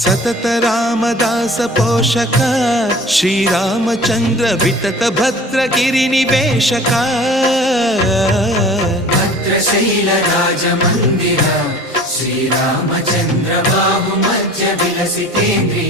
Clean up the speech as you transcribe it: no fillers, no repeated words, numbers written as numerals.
सतत रामदास पोषक श्रीरामचंद्र वितत भद्रगिरि निवेशक भद्रशैल राजमंदिर श्रीरामचंद्र बाहु मध्य विलसितेन्द्रिय